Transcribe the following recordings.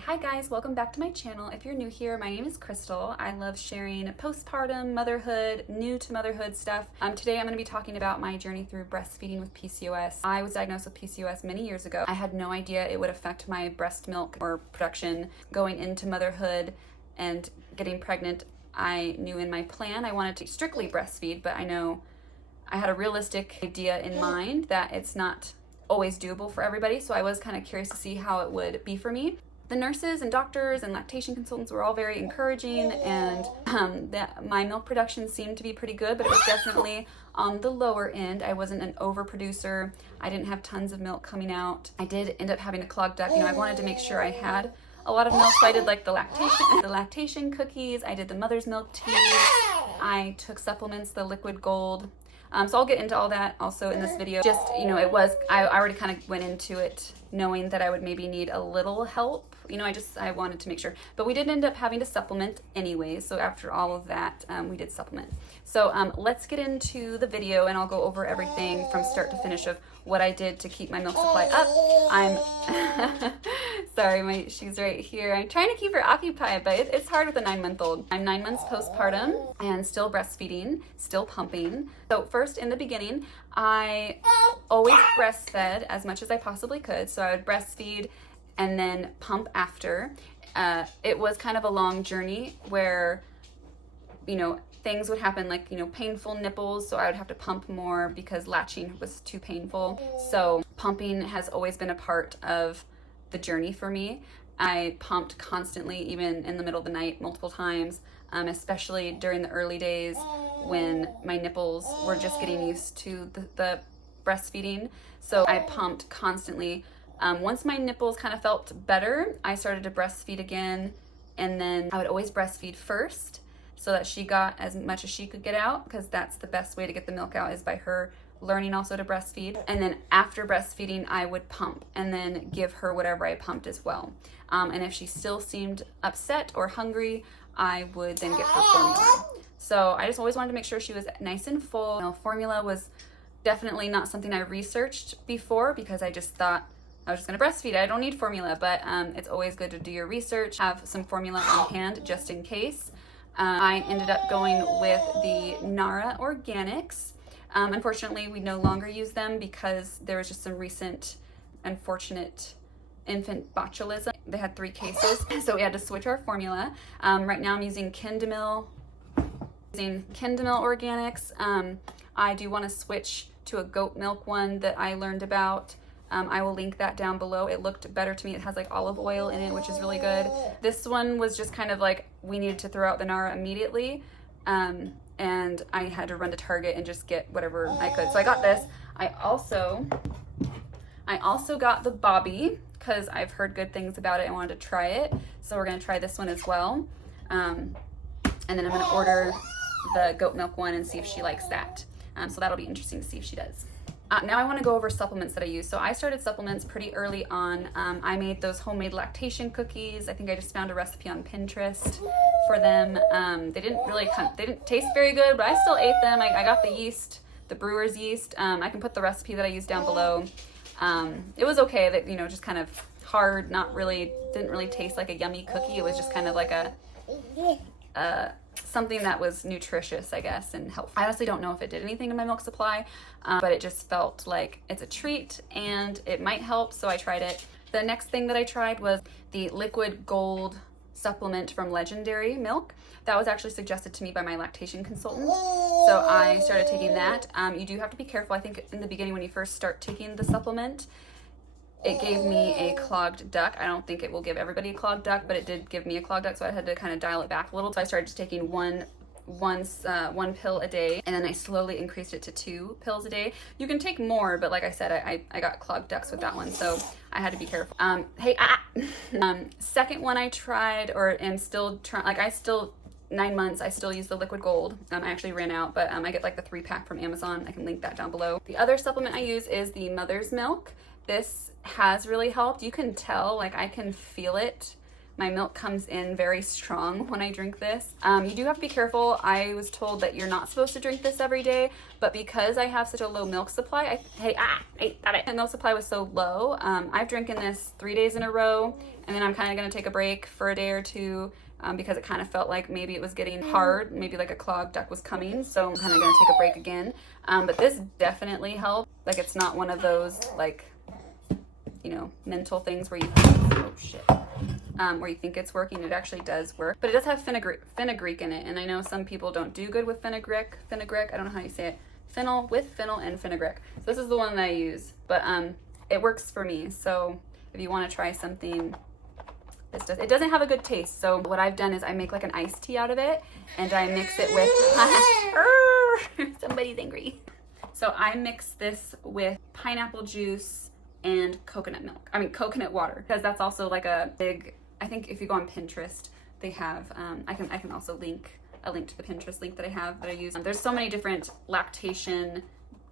Hi guys, welcome back to my channel. If you're new here, my name is Crystal. I love sharing postpartum, motherhood, new to motherhood stuff. Today I'm going to be talking about my journey through breastfeeding with PCOS. I was diagnosed with PCOS many years ago. I had no idea it would affect my breast milk or production going into motherhood and getting pregnant. I knew in my plan I wanted to strictly breastfeed, but I know I had a realistic idea in mind that it's not always doable for everybody, so I was kind of curious to see how it would be for me. The nurses and doctors and lactation consultants were all very encouraging, and my milk production seemed to be pretty good, but it was definitely on the lower end. I wasn't an overproducer. I didn't have tons of milk coming out. I did end up having a clogged duct. I wanted to make sure I had a lot of milk, so I did like the lactation cookies. I did the mother's milk tea. I took supplements, the liquid gold. So I'll get into all that also in this video. Just, I already kind of went into it knowing that I would maybe need a little help. I wanted to make sure. But we did end up having to supplement anyways. So after all of that, we did supplement. So let's get into the video, and I'll go over everything from start to finish of what I did to keep my milk supply up. I'm sorry, she's right here. I'm trying to keep her occupied, but it's hard with a 9-month-old. I'm 9 months postpartum and still breastfeeding, still pumping. So first, in the beginning, I always breastfed as much as I possibly could. So I would breastfeed and then pump after. It was kind of a long journey where, things would happen like, painful nipples. So I would have to pump more because latching was too painful. So pumping has always been a part of the journey for me. I pumped constantly, even in the middle of the night, multiple times, especially during the early days when my nipples were just getting used to the breastfeeding. So I pumped constantly. Once my nipples kind of felt better, I started to breastfeed again, and then I would always breastfeed first so that she got as much as she could get out, because that's the best way to get the milk out, is by her learning also to breastfeed. And then after breastfeeding, I would pump and then give her whatever I pumped as well. And if she still seemed upset or hungry, I would then get her formula. So I just always wanted to make sure she was nice and full. Formula was definitely not something I researched before, because I just thought I was just going to breastfeed. I don't need formula, but it's always good to do your research, have some formula on hand just in case. I ended up going with the Nara Organics. Unfortunately, we no longer use them because there was just some recent unfortunate infant botulism. They had 3 cases, so we had to switch our formula. Right now I'm using Kendamil Organics. I do want to switch to a goat milk one that I learned about. I will link that down below. It looked better to me. It has like olive oil in it, which is really good. This one was just kind of like, we needed to throw out the Nara immediately. And I had to run to Target and just get whatever I could. So I got this. I also got the Bobby because I've heard good things about it. I wanted to try it. So we're going to try this one as well. And then I'm going to order the goat milk one and see if she likes that. So that'll be interesting to see if she does. Now I want to go over supplements that I use. So I started supplements pretty early on. I made those homemade lactation cookies. I think I just found a recipe on Pinterest for them. They didn't taste very good, but I still ate them. I got the yeast, the brewer's yeast. I can put the recipe that I used down below. It was okay. That just kind of hard, didn't really taste like a yummy cookie. It was just kind of like something that was nutritious, I guess, and helpful. I honestly don't know if it did anything to my milk supply, but it just felt like it's a treat and it might help, so I tried it. The next thing that I tried was the liquid gold supplement from Legendary Milk. That was actually suggested to me by my lactation consultant, so I started taking that. You do have to be careful. I think in the beginning when you first start taking the supplement, it gave me a clogged duct. I don't think it will give everybody a clogged duct, but it did give me a clogged duct, so I had to kind of dial it back a little. So I started just taking one pill a day, and then I slowly increased it to 2 pills a day. You can take more, but like I said, I got clogged ducts with that one, so I had to be careful. Second one I tried, or am still trying, 9 months, I still use the liquid gold. I actually ran out, but I get like the 3-pack from Amazon. I can link that down below. The other supplement I use is the mother's milk. This has really helped. You can tell, like I can feel it My milk comes in very strong when I drink this. You do have to be careful. I was told that you're not supposed to drink this every day, but because I have such a low milk supply, the milk supply was so low. I've drinking this 3 days in a row, and then I'm kind of going to take a break for a day or two because it kind of felt like maybe it was getting hard, maybe like a clogged duct was coming, so I'm kind of going to take a break again. But this definitely helped. Like, it's not one of those, like, you know, mental things where you think, oh shit, where you think it's working. It actually does work, but it does have fenugreek in it, and I know some people don't do good with fenugreek, I don't know how you say it, fennel and fenugreek. So this is the one that I use, but it works for me. So if you want to try something, it doesn't have a good taste. So what I've done is I make like an iced tea out of it, and I mix it with somebody's angry. So I mix this with pineapple juice and coconut water, because that's also like a big, I think if you go on Pinterest, they have, I can also link a link to the Pinterest link that I use. There's so many different lactation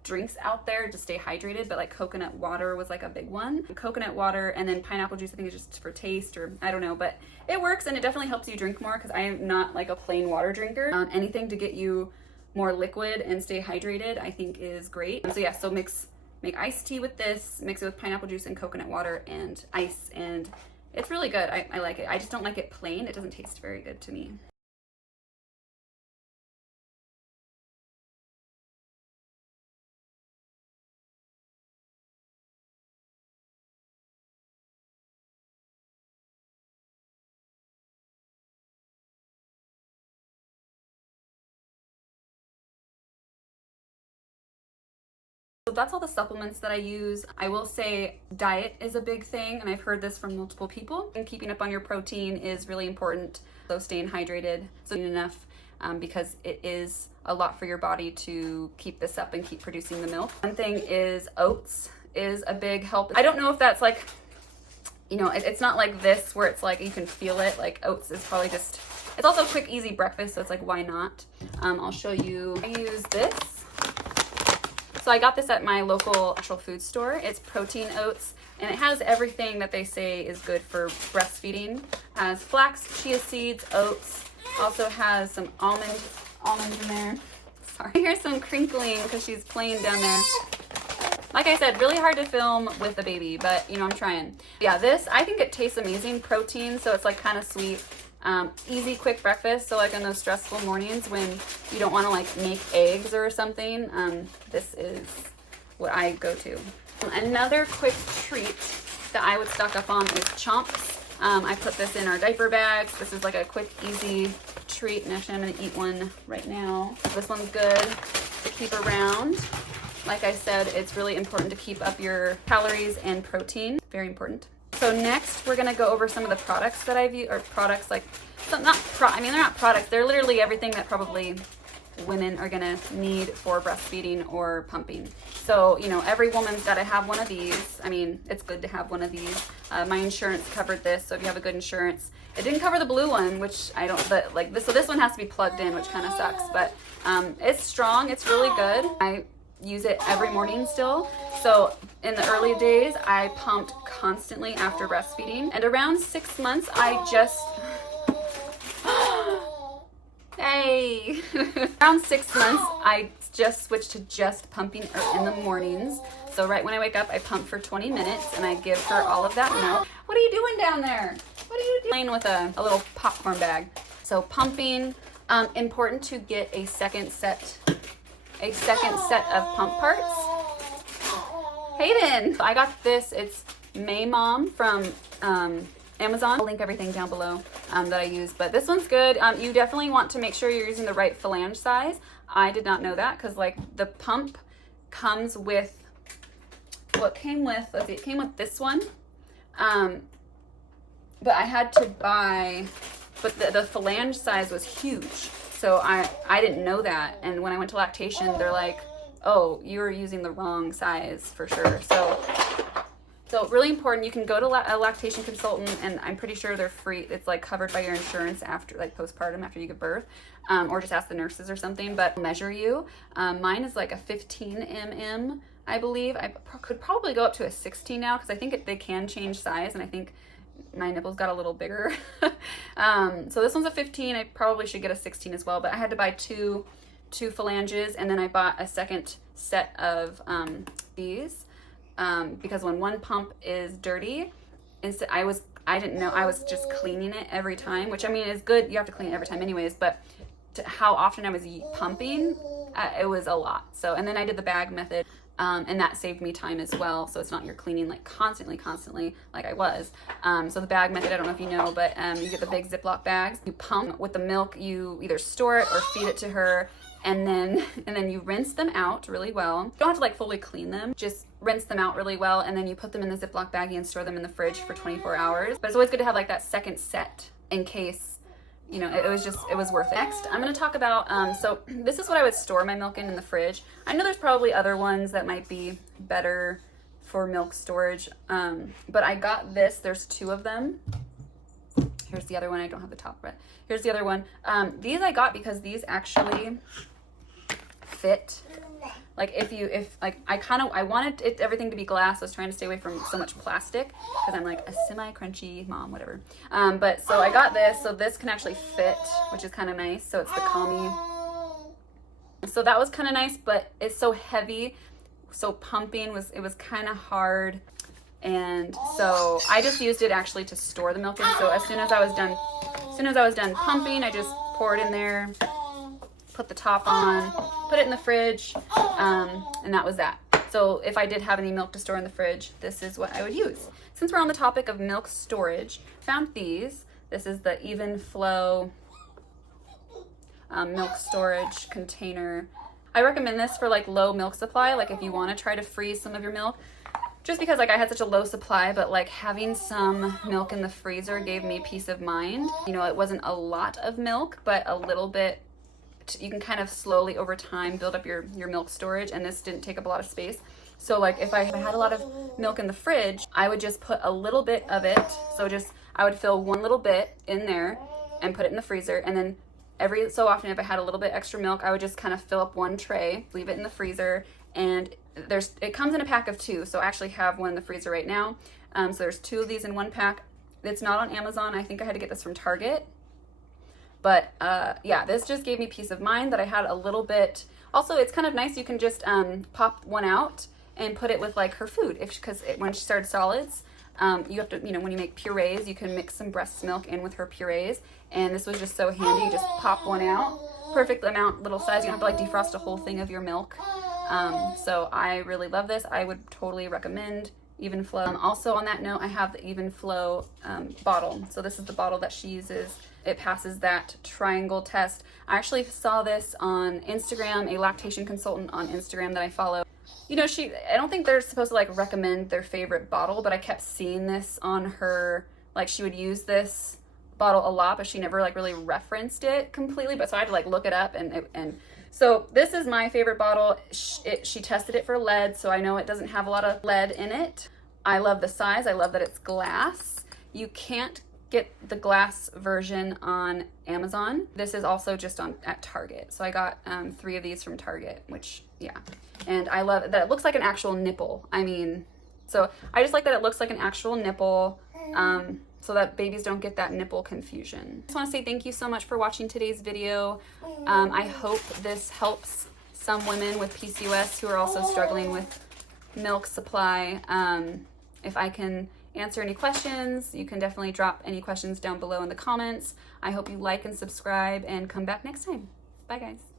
drinks out there to stay hydrated, but like coconut water was like a big one. Coconut water, and then pineapple juice I think is just for taste, or I don't know, but it works, and it definitely helps you drink more, because I am not like a plain water drinker. Anything to get you more liquid and stay hydrated I think is great. So yeah, so make iced tea with this, mix it with pineapple juice and coconut water and ice, and it's really good. I like it. I just don't like it plain. It doesn't taste very good to me. So that's all the supplements that I use. I will say diet is a big thing, and I've heard this from multiple people. And keeping up on your protein is really important. So staying hydrated, so enough, because it is a lot for your body to keep this up and keep producing the milk. One thing is oats is a big help. I don't know if that's like, you know, it's not like this where it's like you can feel it. Like oats is probably just, it's also a quick, easy breakfast, so it's like, why not? I'll show you. I use this. So I got this at my local natural food store. It's protein oats, and it has everything that they say is good for breastfeeding. It has flax, chia seeds, oats. Also has some almonds in there. Sorry, here's some crinkling because she's playing down there. Like I said, really hard to film with the baby, but you know, I'm trying. Yeah, this, I think it tastes amazing. Protein, so it's like kind of sweet. Easy, quick breakfast. So like in those stressful mornings when you don't want to like make eggs or something, this is what I go to. Another quick treat that I would stock up on is chomps. I put this in our diaper bags. This is like a quick, easy treat, and actually I'm going to eat one right now. This one's good to keep around. Like I said, it's really important to keep up your calories and protein. Very important. So next, we're gonna go over some of the products that I've used, or products like, they're not products, they're literally everything that probably women are gonna need for breastfeeding or pumping. So, you know, every woman's gotta have one of these. I mean, it's good to have one of these. My insurance covered this, so if you have a good insurance. It didn't cover the blue one, which I don't, but like this, so this one has to be plugged in, which kind of sucks, but it's strong, it's really good. I use it every morning still. So in the early days, I pumped constantly after breastfeeding, and around 6 months, I just, hey, around 6 months, I just switched to just pumping in the mornings. So right when I wake up, I pump for 20 minutes, and I give her all of that milk. What are you doing down there? What are you doing? Playing with a little popcorn bag. So pumping, important to get a second set of pump parts. Hayden, I got this. It's May Mom from Amazon. I'll link everything down below that I use, but this one's good. You definitely want to make sure you're using the right phalange size. I did not know that, because like the pump comes with, what came with, let's see, it came with this one, but I had to buy, but the phalange size was huge. So I didn't know that, and when I went to lactation, they're like, oh, you're using the wrong size for sure. So really important, you can go to a lactation consultant, and I'm pretty sure they're free. It's like covered by your insurance after, like postpartum, after you give birth, or just ask the nurses or something, but measure you. Mine is like a 15 mm, I believe. I could probably go up to a 16 now, because I think they can change size, and I think my nipples got a little bigger. So this one's a 15. I probably should get a 16 as well, but I had to buy two phalanges, and then I bought a second set of these because when one pump is dirty, instead I didn't know, I was just cleaning it every time, which I mean is good. You have to clean it every time anyways, but how often I was pumping, it was a lot. So, and then I did the bag method, and that saved me time as well. So it's not you're cleaning like constantly like I was. So the bag method, I don't know if you know, but you get the big Ziploc bags. You pump with the milk. You either store it or feed it to her, and then you rinse them out really well. You don't have to like fully clean them. Just rinse them out really well, and then you put them in the Ziploc baggie and store them in the fridge for 24 hours. But it's always good to have like that second set in case, you know, it was worth it. Next, I'm going to talk about, so this is what I would store my milk in the fridge. I know there's probably other ones that might be better for milk storage, but I got this. There's two of them. Here's the other one. I don't have the top, but here's the other one. These I got because these actually fit. Like I wanted everything to be glass. I was trying to stay away from so much plastic because I'm like a semi-crunchy mom, whatever. But so I got this, so this can actually fit, which is kind of nice. So it's the Kami. So that was kind of nice, but it's so heavy. So pumping was kind of hard. And so I just used it actually to store the milk in. So as soon as I was done pumping, I just poured in there, put the top on, put it in the fridge, and that was that. So if I did have any milk to store in the fridge, this is what I would use. Since we're on the topic of milk storage, found these. This is the Even Flow milk storage container. I recommend this for like low milk supply, like if you want to try to freeze some of your milk. Just because like I had such a low supply, but like having some milk in the freezer gave me peace of mind. You know, it wasn't a lot of milk, but a little bit. You can kind of slowly over time build up your milk storage, and this didn't take up a lot of space. So like if I had a lot of milk in the fridge, I would just put a little bit of it. So I would fill one little bit in there and put it in the freezer, and then every so often if I had a little bit extra milk, I would just kind of fill up one tray, leave it in the freezer, and it comes in a pack of 2. So I actually have one in the freezer right now. So there's 2 of these in one pack. It's not on Amazon. I think I had to get this from Target. But yeah, this just gave me peace of mind that I had a little bit. Also, it's kind of nice. You can just pop one out and put it with like her food, because when she started solids, you have to, you know, when you make purees, you can mix some breast milk in with her purees, and this was just so handy. You just pop one out, perfect amount, little size. You don't have to like defrost a whole thing of your milk. So I really love this. I would totally recommend Even Flow. Also on that note, I have the Even Flow bottle. So this is the bottle that she uses. It passes that triangle test. I actually saw this on Instagram, a lactation consultant on Instagram that I follow. You know, I don't think they're supposed to like recommend their favorite bottle, but I kept seeing this on her, like she would use this bottle a lot, but she never like really referenced it completely. But so I had to like look it up, and so this is my favorite bottle. She tested it for lead, so I know it doesn't have a lot of lead in it. I love the size. I love that it's glass. You can't get the glass version on Amazon. This is also just at Target. So I got 3 of these from Target, which, yeah. And I love that it looks like an actual nipple. I mean, so I just like that it looks like an actual nipple, so that babies don't get that nipple confusion. I just want to say thank you so much for watching today's video. I hope this helps some women with PCOS who are also struggling with milk supply. If I can answer any questions, you can definitely drop any questions down below in the comments. I hope you like and subscribe and come back next time. Bye guys.